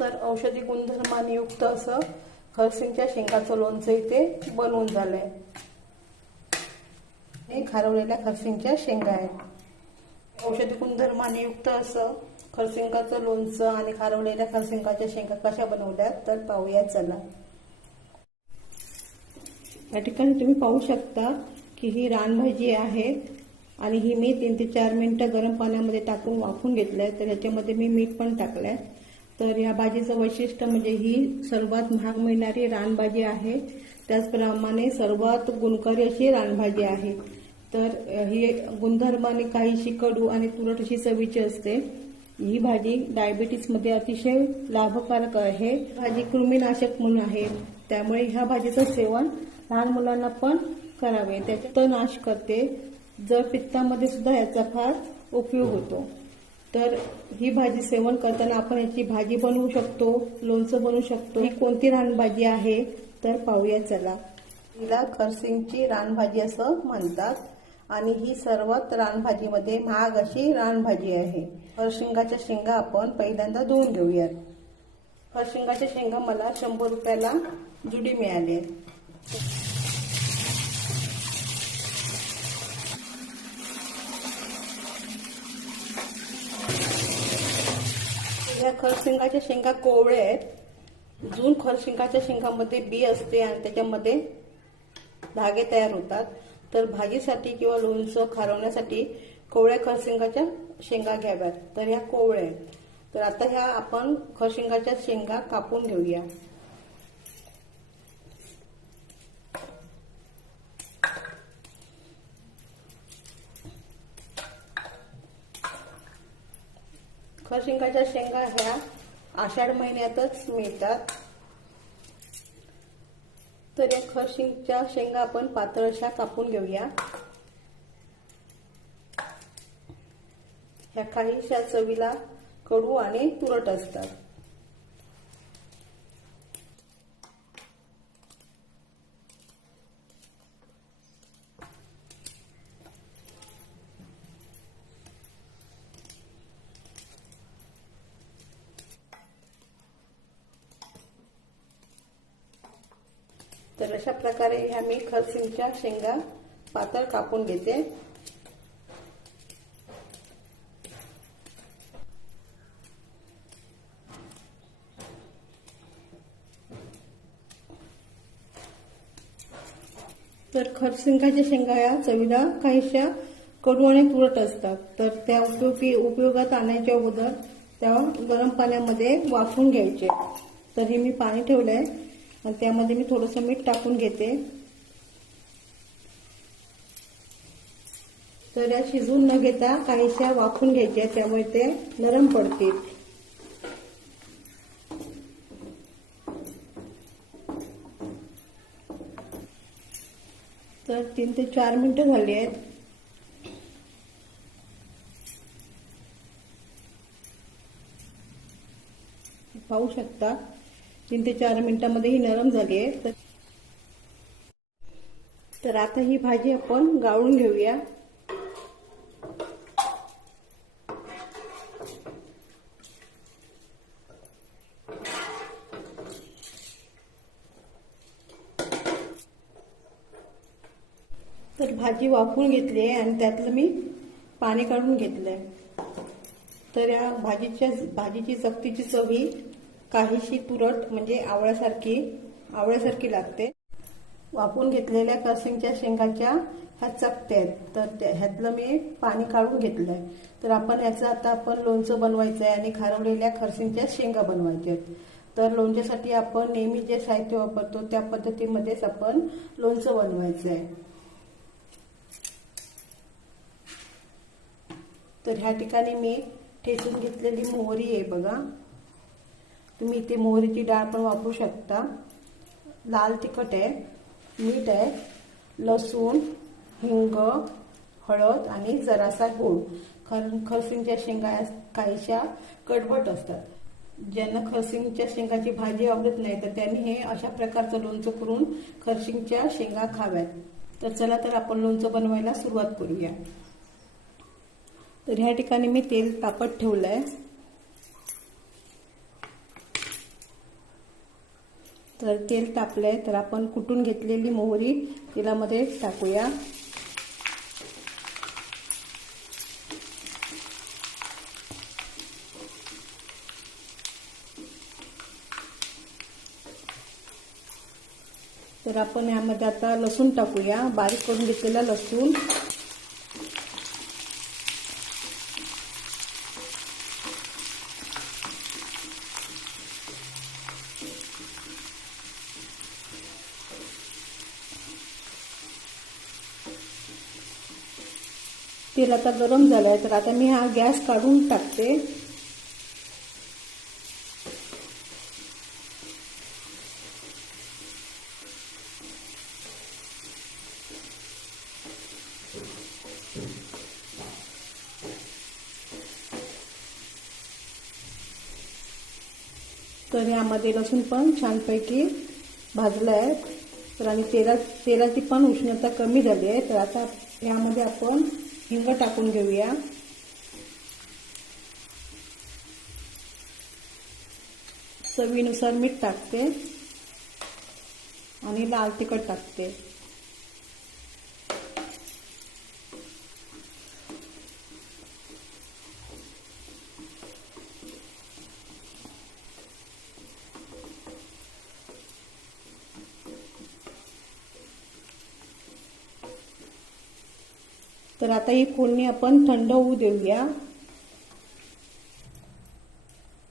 तर औषधी गुणधर्माने युक्त असं खरसिंगच्या शेंगाचं लोणचं इथे बनवून झालंय. हे खारवलेल्या खरसिंगच्या शेंगा आहेत. औषधी गुणधर्माने युक्त असं खरसिंगाचं लोणचं आणि खारवलेल्या खरसिंगाच्या शेंगा कशा बनवल्या तर पाहूया चला. या ठिकाणी तुम्ही पाहू शकता की ही रानभाजी आहे आणि ही मी तीन ते चार मिनिटं गरम पाण्यामध्ये टाकून वाफून घेतलंय. तर ह्याच्यामध्ये मी मीठ पण टाकलंय. तर या भाजीचं वैशिष्ट्य म्हणजे ही सर्वात महाग मिळणारी रानभाजी आहे. त्याचप्रमाणे सर्वात गुणकारी अशी रानभाजी आहे. तर ही गुणधर्माने काहीशी कडू आणि तुरट अशी चवीची असते. ही भाजी डायबिटीसमध्ये अतिशय लाभकारक आहे. भाजी कृमीनाशक म्हणून आहे. त्यामुळे ह्या भाजीचं सेवन लहान मुलांना पण करावे. त्याच्यात नाश करते. जर पित्तामध्ये सुद्धा याचा फार उपयोग होतो. तर ही भाजी सेवन करताना आपण याची भाजी बनवू शकतो लोणचं बनवू शकतो. ही कोणती रानभाजी आहे? तर पाहूया चला. हिला खरसिंगची रानभाजी असं म्हणतात. आणि ही सर्वात रानभाजीमध्ये महाग अशी रानभाजी आहे. खरशिंगाच्या शेंगा आपण पहिल्यांदा धुवून घेऊयात. खरशिंगाच्या शेंगा मला शंभर रुपयाला जुडी मिळाली या खरशिंगाच्या शेंगा कोवळे आहेत. जून खरशिंगाच्या शेंगामध्ये बी असते आणि त्याच्यामध्ये धागे तयार होतात. तर भाजीसाठी किंवा लोणचं खारवण्यासाठी कोवळ्या खरशिंगाच्या शेंगा घ्याव्यात. तर ह्या कोवळ्या आहेत. तर आता ह्या आपण खरशिंगाच्या शेंगा कापून घेऊया. खरशिंगाच्या शेंगा ह्या आषाढ महिन्यातच मिळतात. तर या खरशिंगच्या शेंगा आपण पातळ अशा कापून घेऊया. ह्या काहीशा चवीला कडू आणि तुरट असतात. तर अशा प्रकारे ह्या मी खरसिंगच्या शेंगा पातळ कापून घेते. तर खरसिंगाच्या शेंगा या चवीला काहीशा कडू आणि तुरट असतात. तर त्या उपयोगी उपयोगात आणायच्या अगोदर त्या गरम पाण्यामध्ये वाफून घ्यायचे. तर हे मी पाणी ठेवलंय. आणि त्यामध्ये मी थोडंसं मीठ टाकून घेते. तर या शिजवून न घेता काहीशा वाफून घ्यायच्या त्यामुळे ते नरम पडतील. तर तीन ते चार मिनिटं झाली आहेत. पाहू शकता. तीन ते चार मिनिटांमध्ये ही नरम झाली आहे. तर- आता ही भाजी आपण गाळून घेऊया. तर भाजी वाफवून घेतली आहे आणि त्यातलं मी पाणी काढून घेतलंय. तर या भाजीच्या भाजीची चकतीची चव ही काहीशी तुरट म्हणजे आवळ्यासारखी आवळ्यासारखी लागते. वापून घेतलेल्या करसिंगच्या शेंगाच्या ह्या चकत्या आहेत. तर त्या- ह्यातलं मी पाणी काढून घेतलंय. तर आपण ह्याचं आता आपण लोणचं बनवायचं आहे आणि खारवलेल्या खरसिंगच्या शेंगा बनवायच्या आहेत. तर लोणच्यासाठी आपण नेहमी जे साहित्य वापरतो त्या पद्धतीमध्येच आपण लोणचं बनवायचं आहे तर ह्या ठिकाणी मी ठेचून घेतलेली मोहरी आहे बघा. तुम्ही इथे मोहरीची डाळ पण वापरू शकता. लाल तिखट आहे मीठ आहे लसूण हिंग हळद आणि जरासा गूळ. खर खरसिंगच्या शेंगा काहीशा कडबट असतात. ज्यांना खरसिंगच्या शेंगाची भाजी आवडत नाही तर त्यांनी हे अशा प्रकारचं लोणचं करून खरसिंगच्या शेंगा खाव्यात. तर चला तर आपण लोणचं बनवायला सुरुवात करूया. तर ह्या ठिकाणी मी तेल तापत आहे तर तेल तापलं आहे तर आपण कुटून घेतलेली मोहरी तेलामध्ये टाकूया. तर आपण यामध्ये आता लसूण टाकूया. बारीक करून घेतलेला लसूण. तेल आता गरम झालंय तर आता मी हा गॅस काढून टाकते. तर यामध्ये लसूण पण छानपैकी भाजलं आहे तर आणि तेला तेलाची पण उष्णता कमी झाली आहे. तर आता यामध्ये आपण हिंग टाकून घेऊया. चवीनुसार मीठ टाकते. आणि लाल तिखट टाकते. तर आता ही फोडणी आपण थंड होऊ देऊया.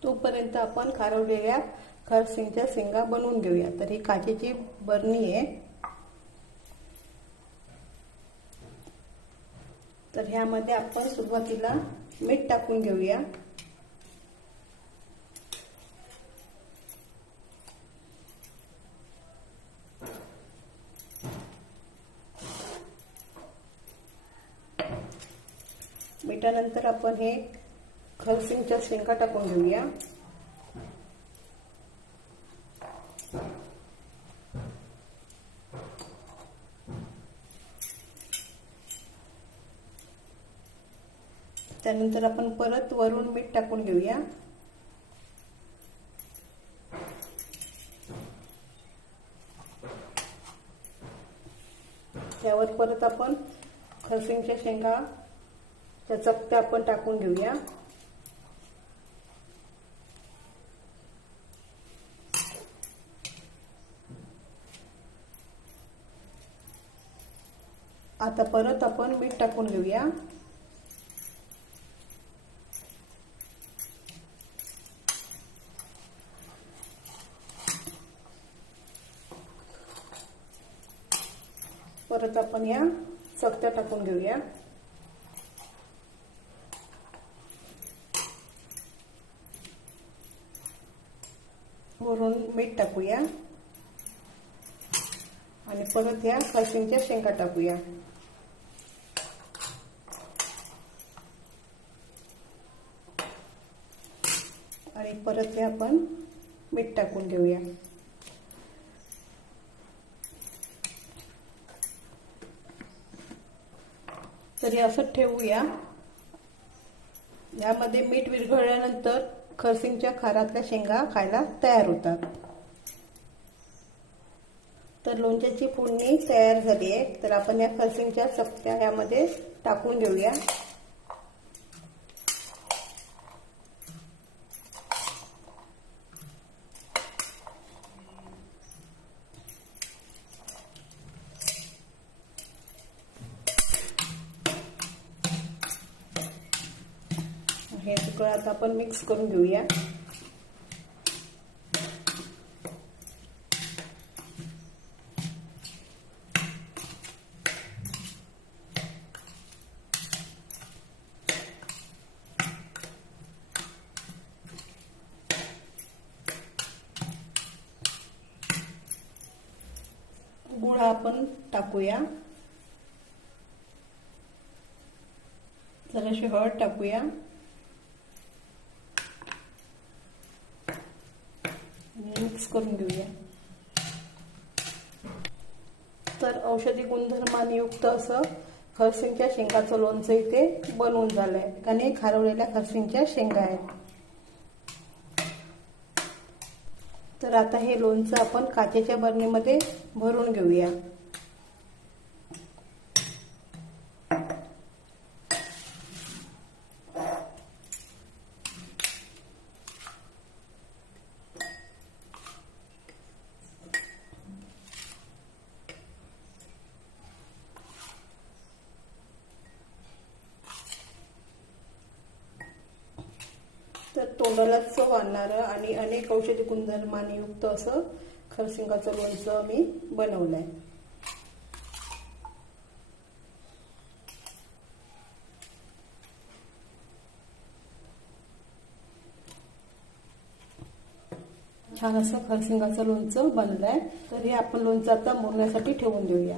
तोपर्यंत आपण खारवलेल्या खरसिंगच्या शेंगा बनवून घेऊया. तर ही काचेची बरणी आहे. तर ह्यामध्ये आपण सुरुवातीला मीठ टाकून घेऊया. झाल्यानंतर आपण हे खरसिंगच्या शेंगा टाकून घेऊया. त्यानंतर आपण परत वरून मीठ टाकून घेऊया. त्यावर परत आपण खरसिंगच्या शेंगा त्या चकत्या आपण टाकून घेऊया. आता परत आपण मीठ टाकून घेऊया. परत आपण या चकत्या टाकून घेऊया. वरून मीठ टाकूया. आणि परत या खरसिंगच्या शेंगा टाकूया. आणि परत हे आपण मीठ टाकून घेऊया तरी असं ठेवूया. यामध्ये मीठ विरघळल्यानंतर खरसिंगच्या खारातल्या शेंगा खायला तयार होतात. तर लोणच्याची फोडणी तयार झाली आहे. तर आपण या खरसिंगच्या चपट्या ह्यामध्ये टाकून घेऊया हे सगळं आता आपण मिक्स करून घेऊया. गुळ आपण टाकूया. जराशी हळद टाकूया. मिक्स करून घेऊया. तर औषधी गुणधर्मानियुक्त असं खरसिंगच्या शेंगाचं लोणचं इथे बनवून झालंय. आणि खारवलेल्या खरसिंगच्या शेंगा आहेत. तर आता हे लोणचं आपण काचेच्या बरणीमध्ये भरून घेऊया तर तोंडाला चव आणणारं आणि अनेक औषधी गुणधर्माने युक्त असं खरसिंगाचं लोणचं मी बनवलंय. छान असं खरसिंगाचं लोणचं बनलंय. तर हे आपण लोणचं आता मुरण्यासाठी ठेवून देऊया.